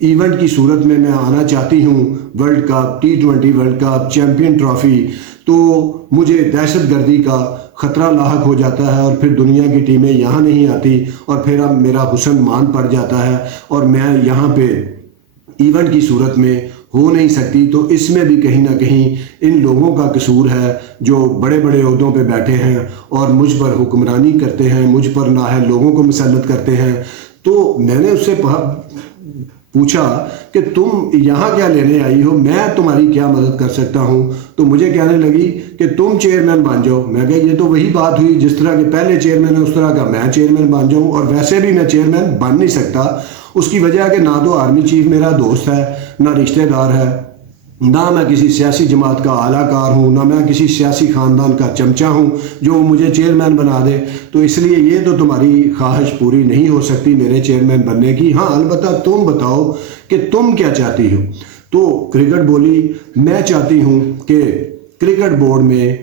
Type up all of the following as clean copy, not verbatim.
Event کی صورت میں میں آنا چاہتی ہوں، world cup, T20 world cup, champion trophy, تو مجھے دہشت گردی کا خطرہ لاحق ہو جاتا ہے اور پھر دنیا کی ٹیمیں یہاں نہیں آتی اور پھر اب میرا حسن مان پڑ جاتا ہے اور میں یہاں پہ ایونٹ کی صورت میں ہو نہیں سکتی۔ تو اس میں بھی کہیں نہ کہیں ان لوگوں کا قصور ہے جو بڑے بڑے عہدوں پہ بیٹھے ہیں اور مجھ پر حکمرانی کرتے ہیں، مجھ پر نااہل لوگوں کو مسلط کرتے ہیں۔ تو میں نے اس سے پوچھا کہ تم یہاں کیا لینے آئی ہو، میں تمہاری کیا مدد کر سکتا ہوں؟ تو مجھے کہنے لگی کہ تم چیئرمین بن جاؤ۔ میں کہا یہ تو وہی بات ہوئی جس طرح کہ پہلے چیئرمین ہے اس طرح کا میں چیئرمین بن جاؤں، اور ویسے بھی میں چیئرمین بن نہیں سکتا۔ اس کی وجہ ہے کہ نہ تو آرمی چیف میرا دوست ہے، نہ رشتہ دار ہے، نہ میں کسی سیاسی جماعت کا اعلیٰ کار ہوں، نہ میں کسی سیاسی خاندان کا چمچہ ہوں جو مجھے چیئرمین بنا دے۔ تو اس لیے یہ تو تمہاری خواہش پوری نہیں ہو سکتی میرے چیئرمین بننے کی۔ ہاں البتہ تم بتاؤ کہ تم کیا چاہتی ہو؟ تو کرکٹ بولی میں چاہتی ہوں کہ کرکٹ بورڈ میں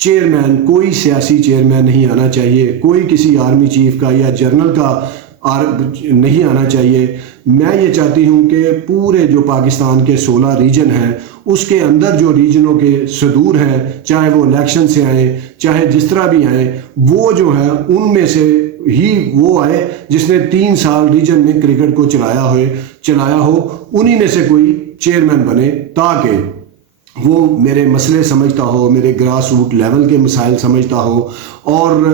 چیئرمین کوئی سیاسی چیئرمین نہیں آنا چاہیے، کوئی کسی آرمی چیف کا یا جنرل کا نہیں آنا چاہیے۔ میں یہ چاہتی ہوں کہ پورے جو پاکستان کے 16 ریجن ہیں اس کے اندر جو ریجنوں کے صدور ہیں، چاہے وہ الیکشن سے آئیں چاہے جس طرح بھی آئیں، وہ جو ہیں ان میں سے ہی وہ آئے جس نے 3 سال ریجن میں کرکٹ کو چلایا ہو، انہی میں سے کوئی چیئرمین بنے تاکہ وہ میرے مسئلے سمجھتا ہو، میرے گراس روٹ لیول کے مسائل سمجھتا ہو۔ اور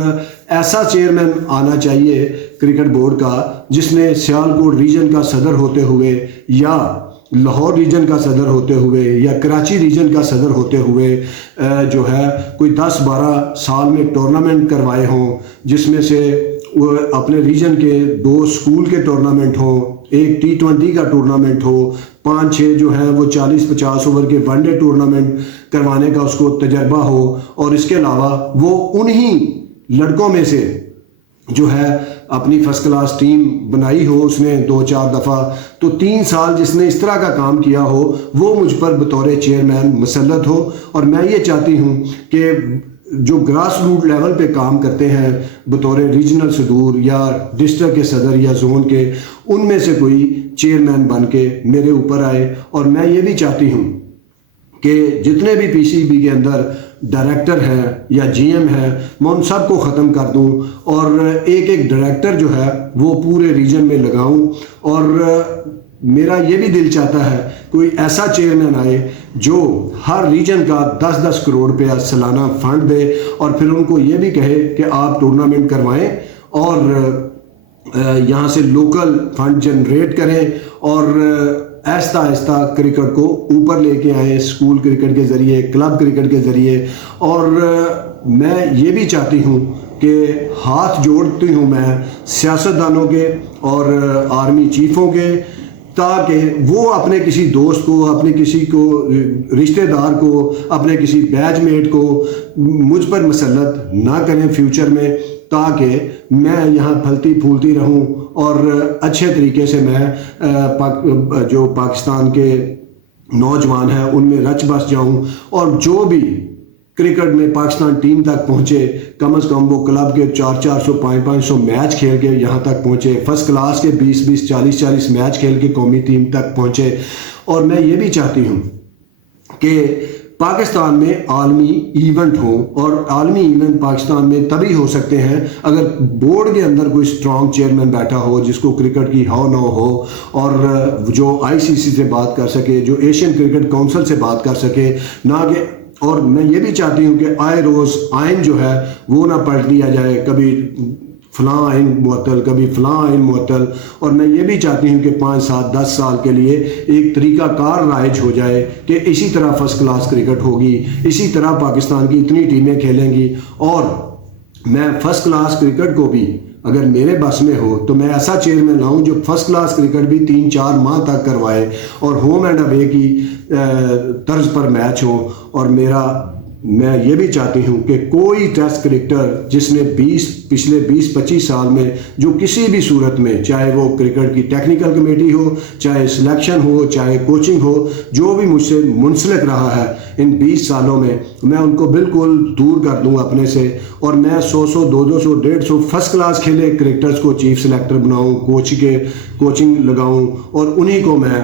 ایسا چیئرمین آنا چاہیے کرکٹ بورڈ کا جس نے سیالکوٹ ریجن کا صدر ہوتے ہوئے یا لاہور ریجن کا صدر ہوتے ہوئے یا کراچی ریجن کا صدر ہوتے ہوئے جو ہے کوئی 10-12 سال میں ٹورنامنٹ کروائے ہوں، جس میں سے وہ اپنے ریجن کے 2 سکول کے ٹورنامنٹ ہوں، ایک T20 کا ٹورنامنٹ ہو، 5-6 جو ہیں وہ 40-50 اوور کے ون ڈے ٹورنامنٹ کروانے کا اس کو تجربہ ہو، اور اس کے علاوہ وہ انہی لڑکوں میں سے جو ہے اپنی فرسٹ کلاس ٹیم بنائی ہو اس نے 2-4 دفعہ، تو 3 سال جس نے اس طرح کا کام کیا ہو وہ مجھ پر بطور چیئرمین مسلط ہو۔ اور میں یہ چاہتی ہوں کہ جو گراس روٹ لیول پہ کام کرتے ہیں بطور ریجنل صدور یا ڈسٹرکٹ کے صدر یا زون کے، ان میں سے کوئی چیئرمین بن کے میرے اوپر آئے۔ اور میں یہ بھی چاہتی ہوں کہ جتنے بھی PCB کے اندر ڈائریکٹر ہیں یا GM ہیں میں ان سب کو ختم کر دوں اور ایک ڈائریکٹر جو ہے وہ پورے ریجن میں لگاؤں۔ اور میرا یہ بھی دل چاہتا ہے کوئی ایسا چیئرمین آئے جو ہر ریجن کا 10-10 کروڑ روپیہ سالانہ فنڈ دے اور پھر ان کو یہ بھی کہے کہ آپ ٹورنامنٹ کروائیں اور یہاں سے لوکل فنڈ جنریٹ کریں اور آہستہ آہستہ کرکٹ کو اوپر لے کے آئیں، اسکول کرکٹ کے ذریعے، کلب کرکٹ کے ذریعے۔ اور میں یہ بھی چاہتی ہوں کہ ہاتھ جوڑتی ہوں میں سیاستدانوں کے اور آرمی چیفوں کے، تاکہ وہ اپنے کسی دوست کو، اپنے کسی کو رشتہ دار کو، اپنے کسی بیچ میٹ کو مجھ پر مسلط نہ کریں فیوچر میں، تاکہ میں یہاں پھلتی پھولتی رہوں اور اچھے طریقے سے میں جو پاکستان کے نوجوان ہیں ان میں رچ بس جاؤں، اور جو بھی کرکٹ میں پاکستان ٹیم تک پہنچے کم از کم وہ کلب کے 400 500 میچ کھیل کے یہاں تک پہنچے، فرسٹ کلاس کے 20 40 میچ کھیل کے قومی ٹیم تک پہنچے۔ اور میں یہ بھی چاہتی ہوں کہ پاکستان میں عالمی ایونٹ ہوں، اور عالمی ایونٹ پاکستان میں تبھی ہو سکتے ہیں اگر بورڈ کے اندر کوئی اسٹرانگ چیئرمین بیٹھا ہو جس کو کرکٹ کی ہو نو ہو، اور جو ICC سے بات کر سکے، جو ایشین کرکٹ کونسل سے بات کر سکے، نہ کہ اور میں یہ بھی چاہتی ہوں کہ آئے روز آئین جو ہے وہ نہ پلٹ دیا جائے، کبھی فلاں آئین معطل، کبھی فلاں آئین معطل۔ اور میں یہ بھی چاہتی ہوں کہ 5 7 10 سال کے لیے ایک طریقہ کار رائج ہو جائے کہ اسی طرح فرسٹ کلاس کرکٹ ہوگی، اسی طرح پاکستان کی اتنی ٹیمیں کھیلیں گی، اور میں فرسٹ کلاس کرکٹ کو بھی اگر میرے بس میں ہو تو میں ایسا چیئرمین لاؤں جو فرسٹ کلاس کرکٹ بھی 3-4 ماہ تک کروائے اور ہوم اینڈ اوے کی طرز پر میچ ہو، اور میرا میں یہ بھی چاہتی ہوں کہ کوئی ٹیسٹ کرکٹر جس نے پچھلے 20-25 سال میں جو کسی بھی صورت میں، چاہے وہ کرکٹ کی ٹیکنیکل کمیٹی ہو، چاہے سلیکشن ہو، چاہے کوچنگ ہو، جو بھی مجھ سے منسلک رہا ہے ان 20 سالوں میں ان کو بالکل دور کر دوں اپنے سے، اور میں 100 200 150 فرسٹ کلاس کھیلے کرکٹرز کو چیف سلیکٹر بناؤں، کوچنگ لگاؤں، اور انہی کو میں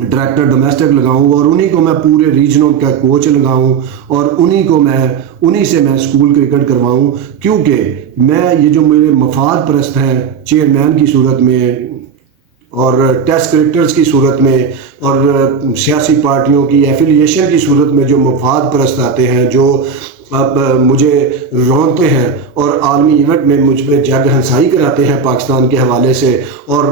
ڈائریکٹر ڈومیسٹک لگاؤں، اور انہی کو میں پورے ریجنوں کا کوچ لگاؤں، اور انہی سے میں اسکول کرکٹ کرواؤں، کیونکہ میں یہ جو میرے مفاد پرست ہیں چیئرمین کی صورت میں اور ٹیسٹ کرکٹرز کی صورت میں اور سیاسی پارٹیوں کی ایفیلیشن کی صورت میں جو مفاد پرست آتے ہیں، جو اب مجھے رونتے ہیں اور عالمی ایونٹ میں مجھ پہ جگ ہنسائی کراتے ہیں پاکستان کے حوالے سے، اور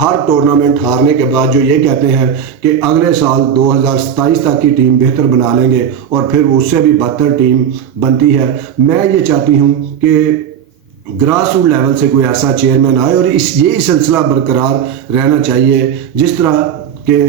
ہر ٹورنامنٹ ہارنے کے بعد جو یہ کہتے ہیں کہ اگلے سال 2027 تک کی ٹیم بہتر بنا لیں گے، اور پھر اس سے بھی بدتر ٹیم بنتی ہے۔ میں یہ چاہتی ہوں کہ گراس روٹ لیول سے کوئی ایسا چیئرمین آئے، اور یہی سلسلہ برقرار رہنا چاہیے، جس طرح کہ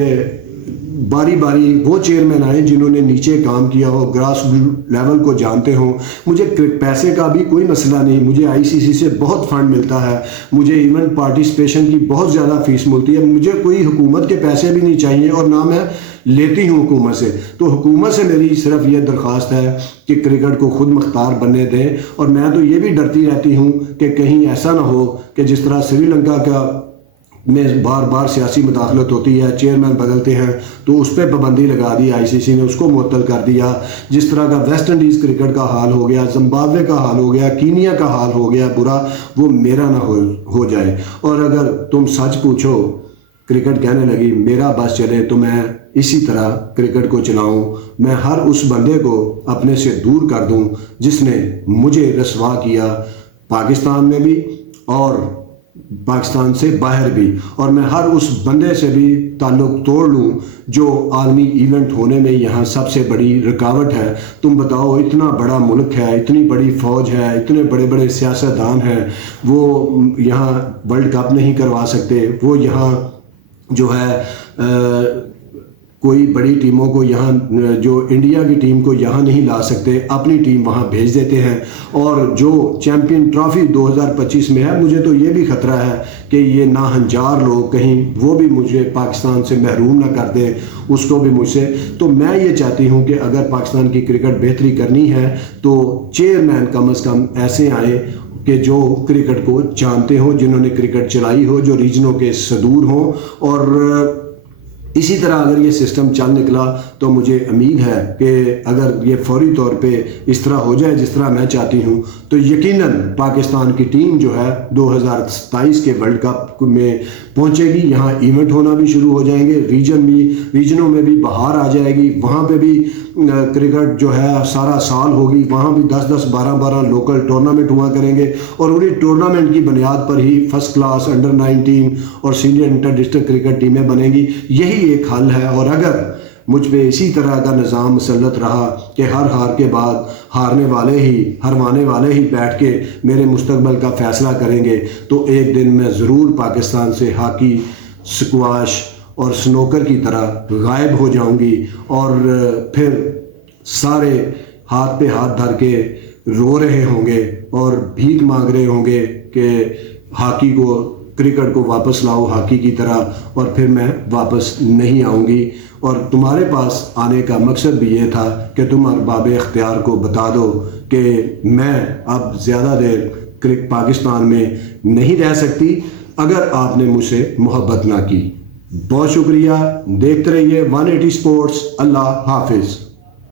باری باری وہ چیئرمین آئے جنہوں نے نیچے کام کیا ہو، گراس روٹ لیول کو جانتے ہوں۔ مجھے پیسے کا بھی کوئی مسئلہ نہیں، مجھے ICC سے بہت فنڈ ملتا ہے، مجھے ایونٹ پارٹیسپیشن کی بہت زیادہ فیس ملتی ہے، مجھے کوئی حکومت کے پیسے بھی نہیں چاہیے، اور نہ میں لیتی ہوں حکومت سے۔ تو حکومت سے میری صرف یہ درخواست ہے کہ کرکٹ کو خود مختار بننے دیں، اور میں تو یہ بھی ڈرتی رہتی ہوں کہ کہیں ایسا نہ ہو کہ جس طرح سری لنکا کا میں بار بار سیاسی مداخلت ہوتی ہے، چیئرمین بدلتے ہیں تو اس پہ پابندی لگا دی ICC نے، اس کو معطل کر دیا، جس طرح کا ویسٹ انڈیز کرکٹ کا حال ہو گیا، زمبابوے کا حال ہو گیا، کینیا کا حال ہو گیا برا، وہ میرا نہ ہو جائے۔ اور اگر تم سچ پوچھو، کرکٹ کہنے لگی میرا بس چلے، تو میں اسی طرح کرکٹ کو چلاؤں، میں ہر اس بندے کو اپنے سے دور کر دوں جس نے مجھے رسوا کیا پاکستان میں بھی اور پاکستان سے باہر بھی، اور میں ہر اس بندے سے بھی تعلق توڑ لوں جو عالمی ایونٹ ہونے میں یہاں سب سے بڑی رکاوٹ ہے۔ تم بتاؤ، اتنا بڑا ملک ہے، اتنی بڑی فوج ہے، اتنے بڑے بڑے سیاستدان ہیں، وہ یہاں ورلڈ کپ نہیں کروا سکتے، وہ یہاں جو ہے کوئی بڑی ٹیموں کو یہاں، جو انڈیا کی ٹیم کو یہاں نہیں لا سکتے، اپنی ٹیم وہاں بھیج دیتے ہیں، اور جو چیمپئن ٹرافی 2025 میں ہے، مجھے تو یہ بھی خطرہ ہے کہ یہ ناہنجار لوگ کہیں وہ بھی مجھے پاکستان سے محروم نہ کر دیں، اس کو بھی مجھ سے۔ تو میں یہ چاہتی ہوں کہ اگر پاکستان کی کرکٹ بہتری کرنی ہے تو چیئرمین کم از کم ایسے آئیں کہ جو کرکٹ کو جانتے ہوں، جنہوں نے کرکٹ چلائی ہو، جو ریجنوں کے صدور ہوں، اور اسی طرح اگر یہ سسٹم چل نکلا تو مجھے امید ہے کہ اگر یہ فوری طور پہ اس طرح ہو جائے جس طرح میں چاہتی ہوں، تو یقیناً پاکستان کی ٹیم جو ہے 2027 کے ورلڈ کپ میں پہنچے گی، یہاں ایونٹ ہونا بھی شروع ہو جائیں گے، ریجنوں میں بھی بہار آ جائے گی، وہاں پہ بھی کرکٹ جو ہے سارا سال ہوگی، وہاں بھی 10-10 12-12 لوکل ٹورنامنٹ ہوا کریں گے، اور انہی ٹورنامنٹ کی بنیاد پر ہی فرسٹ کلاس، انڈر 19 اور سینئر انٹر ڈسٹرکٹ کرکٹ ٹیمیں بنیں گی۔ یہی ایک حل ہے، اور اگر مجھ پہ اسی طرح کا نظام مسلط رہا کہ ہر ہار کے بعد ہروانے والے ہی بیٹھ کے میرے مستقبل کا فیصلہ کریں گے، تو ایک دن میں ضرور پاکستان سے ہاکی، سکواش اور سنوکر کی طرح غائب ہو جاؤں گی، اور پھر سارے ہاتھ پہ ہاتھ دھر کے رو رہے ہوں گے اور بھیک مانگ رہے ہوں گے کہ ہاکی کو، کرکٹ کو واپس لاؤ ہاکی کی طرح، اور پھر میں واپس نہیں آؤں گی۔ اور تمہارے پاس آنے کا مقصد بھی یہ تھا کہ تم ارباب اختیار کو بتا دو کہ میں اب زیادہ دیر پاکستان میں نہیں رہ سکتی اگر آپ نے مجھ سے محبت نہ کی۔ بہت شکریہ، دیکھتے رہیے 180 اسپورٹس۔ اللہ حافظ۔